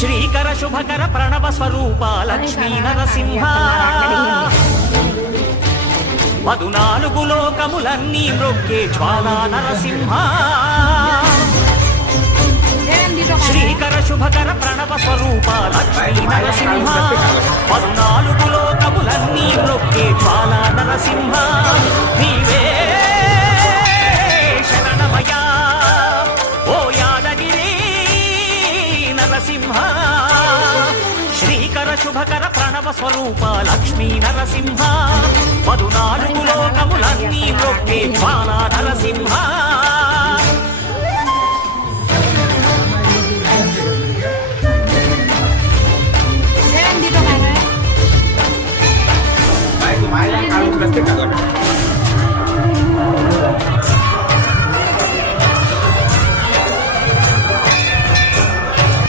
శ్రీకర శుభకర ప్రణవ స్వరూప లక్ష్మీ నరసింహ 14 లోకములన్నీ మ్రొక్కే జ్వాలా నరసింహ శ్రీకర శుభకర ప్రణవ స్వరూప లక్ష్మీ నరసింహ 14 లోకములన్నీ మ్రొక్కే జ్వాలా నరసింహ నీవే శరణమయ్యా ఓ యాదగిరి నరసింహ శ్రీకర శుభకర ప్రణవ స్వరూప లక్ష్మీ నరసింహ 14 లోకములన్నీ మ్రొక్కే జ్వాలా నరసింహ